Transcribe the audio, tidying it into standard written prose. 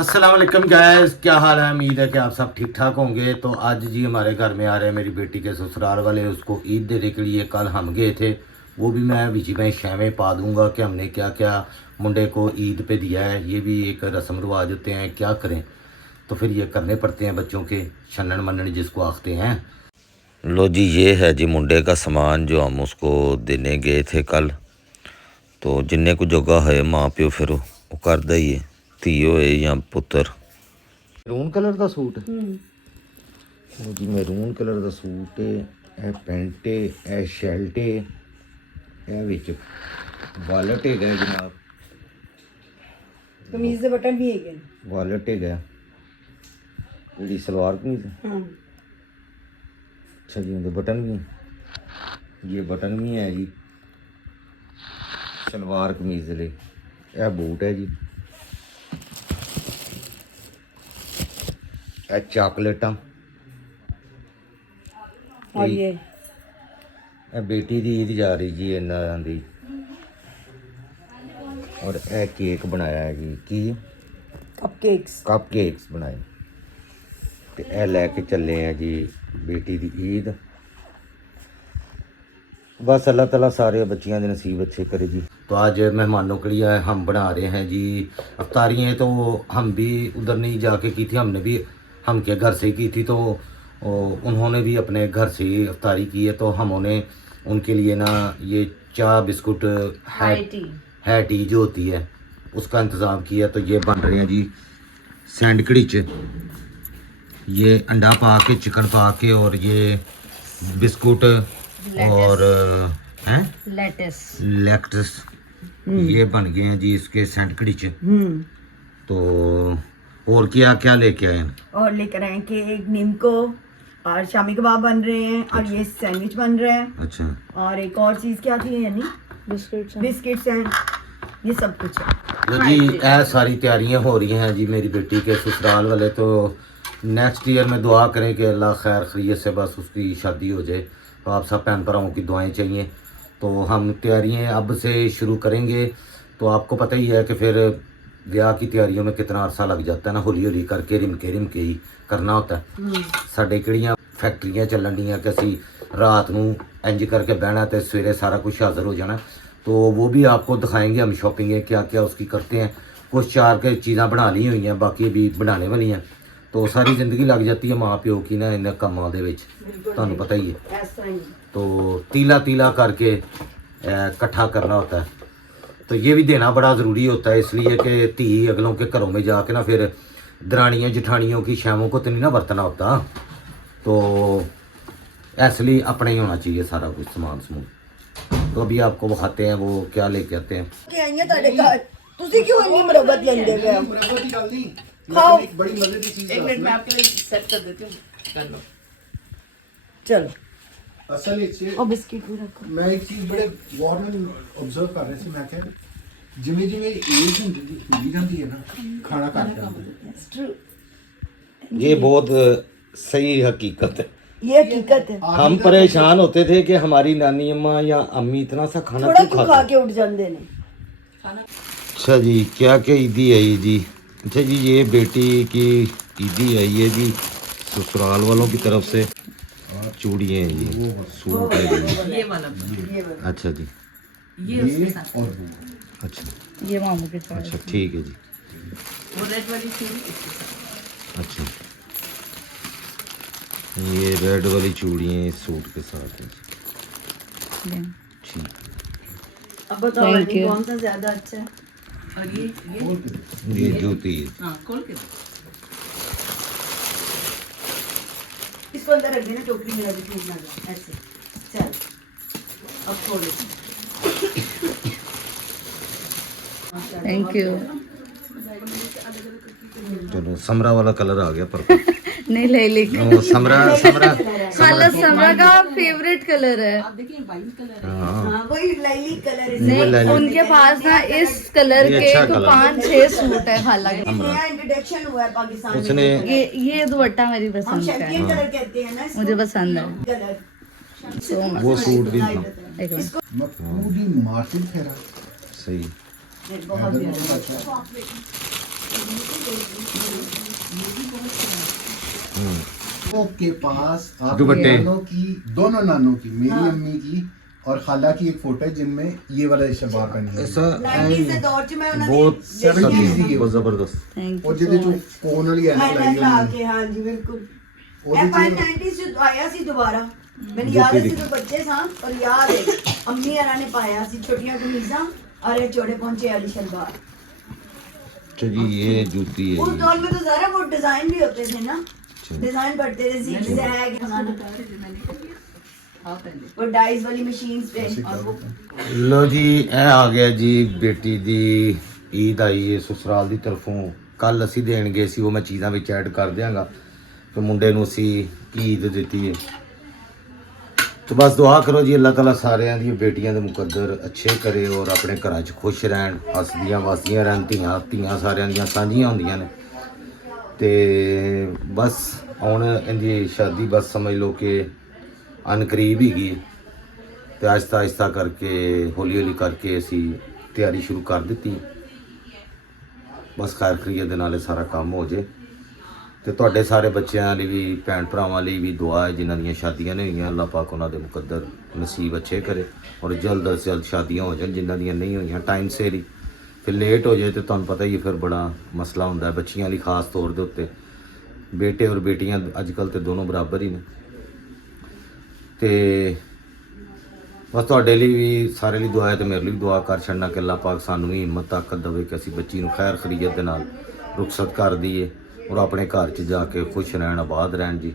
अस्सलाम वालेकुम गाइस, क्या हाल है। उम्मीद है कि आप सब ठीक ठाक होंगे। तो आज जी हमारे घर में आ रहे हैं मेरी बेटी के ससुराल वाले, उसको ईद देने के लिए। कल हम गए थे, वो भी मैं बीच में शैमें पा दूंगा कि हमने क्या क्या मुंडे को ईद पे दिया है। ये भी एक रस्म रिवाज होते हैं, क्या करें तो फिर ये करने पड़ते हैं बच्चों के, छन्नन मनन जिसको आखते हैं। लो जी, ये है जी मुंडे का सामान जो हम उसको देने गए थे कल। तो जिन्ने को जगह है माँ प्यो फिर वो कर दे धी होए या पुत्र। मैरून कलर का सूट है जी, मैरून कलर का सूट है। ਇਹ ਪੈਂਟ ਹੈ, ਇਹ ਸ਼ਰਟ ਹੈ, ਇਹ ਵਿੱਚ ਵਾਲਟ ਹੈਗਾ ਜਨਾਬ। कमीज के बटन भी है वालट हैगा ਜਿਹੜੀ सलवार कमीज है। हाँ अच्छा जी, उनके बटन भी हैं। ये बटन भी है जी सलवार कमीज ले। यह बूट है जी, यह चॉकलेटा और ये बेटी दी ईद जा रही जी इन्हां दी। और यह केक बनाया है जी, की कप केक्स बनाए ते यह लैके चले हैं जी बेटी दी ईद। बस अल्लाह ताला सारे बच्चियां दे नसीब अच्छे करे जी। तो आज मेहमानों के लिए हम बना रहे हैं जी अफ्तारियाँ। तो हम भी उधर नहीं जाके की थी, हमने भी हम के घर से ही की थी। तो उन्होंने भी अपने घर से ही अफ्तारी की है। तो हमने उनके लिए ना ये चाय बिस्कुट है टी जो होती है उसका इंतज़ाम किया। तो ये बन रहे हैं जी सैंडविच, ये अंडा पा के चिकन पा के और ये बिस्कुट और हैं लेट्स ये बन गए हैं जी इसके सैंडविच। तो और क्या क्या लेके आए हैं? और लेकर आए केक निम्को और शामी कबाब बन रहे हैं और ये सैंडविच बन रहा है। अच्छा, और एक और चीज क्या थी यानी बिस्किट्स हैं, ये सब कुछ है। तो जी यह सारी तैयारियां हो रही हैं जी मेरी बेटी के ससुराल वाले। तो नेक्स्ट ईयर में दुआ करें कि अल्लाह खैर खैरियत से बस उसकी शादी हो जाए। तो आप सब भैन भराओं की दुआएं चाहिए। तो हम तैयारियां अब से शुरू करेंगे। तो आपको पता ही है कि फिर ब्याह की तैयारियों में कितना अरसा लग जाता है ना, हौली हौली करके रिमके ही करना होता है। साढ़े किहड़ियां फैक्ट्रियां चलन दियां कि असी रात नूं इंज करके बहना तो सवेरे सारा कुछ हाज़र हो जाना। तो वो भी आपको दिखाएंगे हम शॉपिंग क्या क्या उसकी करते हैं। कुछ चार के चीज़ां बना ली हुई हैं, बाकी भी बनाने वाली हैं। तो सारी ज़िंदगी लग जाती है माँ प्यो की ना इन कामों दे विच, तुहानूं पता ही है। तो तीला तीला करके इकट्ठा करना होता है। तो ये भी देना बड़ा ज़रूरी होता है, इसलिए कि धी अगलों के घरों में जाके ना फिर दरानियों जेठानियों की शामों को तो नहीं ना बरतना होता। तो इसलिए अपना ही होना चाहिए सारा कुछ सामान समून। तो अभी आपको दिखाते हैं वो क्या लेके आते हैं। क्यों इतनी मुरब्बत लेंदे पे हो? मुरब्बत की गल नहीं, खाओ। एक बड़ी मजे की चीज एक मिनट मैं आपके लिए सेट कर देती हूँ, कर लो। चलो असल ਵਿੱਚ और बिस्किट भी रखो। मैं एक चीज बड़े गौर ਨਾਲ ऑब्जर्व कर रहा ਸੀ। मैं ਕਿਹਾ ਜਿਵੇਂ ਜਿਵੇਂ ਏਜ ਹੁੰਦੀ ਜਾਂਦੀ ਹੈ ਨਾ ਖਾਣਾ ਘੱਟ ਜਾਂਦਾ ਹੈ। ये बहुत सही हकीकत है। ये हकीकत है। हम परेशान होते थे कि हमारी नानी अम्मा या अम्मी इतना सा खाना थोड़ा क्यों खा खाते। के उठ जाते ने। अच्छा जी, क्या क्या ईदी है ये जी? अच्छा जी, ये बेटी की ईदी है ये जी ससुराल वालों की तरफ से। चूड़ियाँ हैं जी, सूट है जी। ये वाला अच्छा जी, ये उसके साथ, और वो अच्छा ये मामू के साथ। अच्छा ठीक है जी। वो रेड वाली चूड़ी इसके साथ। अच्छा, ये रेड वाली चूड़ियाँ इस सूट के साथ हैं। ठीक, अब बताओ यानी कौन सा ज्यादा अच्छा है? और ये जूती है। हाँ खोल के इसको अंदर रख देना, टोकरी में अभी टूट ना जाए ऐसे। चल अब खोल दे। Thank you. चलो समरा वाला कलर आ गया पर्पल। नहीं ले लिख वो समरा समरा खाला समरा का फेवरेट कलर है। आप देखिए वाइट कलर है। हाँ, हाँ वही लाइली कलर है। नहीं उनके पास ना इस कलर ये के अच्छा तो कलर। 5-6 सूट है खाला के। नया इंट्रोडक्शन हुआ है पाकिस्तान में। उसने ये दुपट्टा मेरी हम पसंद का है, चैंपियन कलर कहते हैं ना इसको। मुझे पसंद है। Colour so much. वो सूट भी था। एक मिनट। मैं पूरी मार्केट फेरा सही। बहुत प्यारा। के पास आपके दुपट्टे। दोनों नानों की, मेरी अम्मी की और खाला की एक फोटो है जिनमें ये वाला शलवार पहनी है ऐसा 90s ਦੇ ਦੌਰ 'ਚ ਮੈਂ ਉਹਨਾਂ ਦੀ ਬਹੁਤ ਜਿਹੜੀ ਸਖੀ ਬਹੁਤ ਜ਼ਬਰਦਸਤ थैंक और यू ਜਿਹਦੇ सो ਚੋਂ मच ਕੋਨ ਵਾਲੀ ਐਨਕ ਲਾਈ ਹਾਈਲਾਈਟ ਲਾ ਹੋਈ ਕੇ ਹਾਂਜੀ ਬਿਲਕੁਲ ਉਹਦੇ ਇਹ ਚ 90s 'ਚ ਆਇਆ ਸੀ ਦੁਬਾਰਾ ਮੈਨੂੰ ਯਾਦ ਹੈ ਜਦੋਂ ਬੱਚੇ ਸਾਂ ਪਰ ਯਾਦ ਹੈ ਅੰਮੀ ਹਰਾਂ ਨੇ ਪਾਇਆ ਸੀ ਛੋਟੀਆਂ ਕਮੀਜ਼ਾਂ और ये चौड़े पहुंचे वाली शलवार अच्छा जी ये जूती है उस जी। दौर में तो सारा वो डिजाइन भी होते थे ना डिजाइन बढ़ते थे सीट से है कि हाँ वो डाइस वाली मशीन्स पे और वो ਲੋ ਜੀ ਇਹ ਆ ਗਿਆ ਜੀ ਬੇਟੀ ਦੀ ਈਦ ਆਈ ਹੈ ਸਸੁਰਾਲ ਦੀ ਤਰਫੋਂ ਕੱਲ ਅਸੀਂ ਦੇਣ ਗਏ ਸੀ ਉਹ ਮੈਂ ਚੀਜ਼ਾਂ ਵਿੱਚ ਐਡ ਕਰ ਦਿਆਂਗਾ ਤੇ ਮੁੰਡੇ ਨੂੰ ਅਸੀਂ ਈਦ ਦਿੱਤੀ ਹੈ तो बस दुआ करो जी अल्लाह ताला सारिਆਂ ਦੀਆਂ ਬੇਟੀਆਂ ਦੇ ਮੁਕੱਦਰ ਅੱਛੇ ਕਰੇ ਔਰ ਆਪਣੇ ਘਰਾਂ 'ਚ ਖੁਸ਼ ਰਹਿਣ ਹੱਸਦੀਆਂ ਵਸਦੀਆਂ ਰਹਿਣ ਧੀਆਂ ਸਾਰਿਆਂ ਦੀਆਂ ਸਾਂਝੀਆਂ ਹੁੰਦੀਆਂ ਨੇ ਤੇ ਬਸ ਹੁਣ ਇਹਦੀ ਸ਼ਾਦੀ ਬਸ ਸਮਝ ਲਓ ਕਿ ਅਨਕਰੀਬ ਹੀ ਗਈ ਤੇ ਆਹਿਸਤਾ ਕਰਕੇ ਹੌਲੀ ਕਰਕੇ ਅਸੀਂ ਤਿਆਰੀ ਸ਼ੁਰੂ ਕਰ ਦਿੱਤੀ ਬਸ ਖੈਰ ਖਰੀਅਤ ਦੇ ਨਾਲ ਇਹ ਸਾਰਾ ਕੰਮ ਹੋ ਜੇ ਤੇ ਤੁਹਾਡੇ ਸਾਰੇ ਬੱਚਿਆਂ ਲਈ ਵੀ ਭੈਣ ਭਰਾਵਾਂ ਲਈ ਵੀ ਦੁਆ ਹੈ ਜਿਨ੍ਹਾਂ ਦੀਆਂ ਸ਼ਾਦੀਆਂ ਨਹੀਂ ਹੋਈਆਂ ਅੱਲਾਹ ਪਾਕ ਉਹਨਾਂ ਦੇ ਮੁਕੱਦਰ ਨਸੀਬ ਅੱਛੇ ਕਰੇ ਔਰ ਜਲਦ ਤੋਂ ਜਲਦ ਸ਼ਾਦੀਆਂ ਹੋ ਜਾਣ ਜਿਨ੍ਹਾਂ ਦੀਆਂ ਨਹੀਂ ਹੋਈਆਂ ਟਾਈਮ ਸਿਰ ਹੀ ਫਿਰ ਲੇਟ ਹੋ ਜਾਏ ਤੇ ਤੁਹਾਨੂੰ ਪਤਾ ਹੀ ਹੈ ਫਿਰ ਬੜਾ ਮਸਲਾ ਹੁੰਦਾ ਹੈ ਬੱਚੀਆਂ ਲਈ ਖਾਸ ਤੌਰ ਦੇ ਉੱਤੇ ਬੇਟੇ ਔਰ ਬੇਟੀਆਂ ਅੱਜ ਕੱਲ੍ਹ ਤੇ ਦੋਨੋਂ ਬਰਾਬਰ ਹੀ ਨੇ ਤੇ ਬਸ ਤੁਹਾਡੇ ਲਈ ਵੀ ਸਾਰੇ ਲਈ ਦੁਆ ਹੈ ਤੇ ਮੇਰੇ ਲਈ ਵੀ ਦੁਆ ਕਰ ਛੱਡਣਾ ਕਿ ਅੱਲਾਹ ਪਾਕ ਸਾਨੂੰ ਵੀ ਹਿੰਮਤ ਤਾਕਤ ਦੇਵੇ ਕਿ ਅਸੀਂ ਬੱਚੀ ਨੂੰ ਖੈਰ ਖਰੀਅਤ ਦੇ ਨਾਲ ਰੁਖਸਤ ਕਰ ਦਈਏ ਔਰ ਆਪਣੇ ਘਰ 'ਚ ਜਾ ਕੇ ਖੁਸ਼ ਰਹਿਣ ਆਬਾਦ ਰਹਿਣ ਜੀ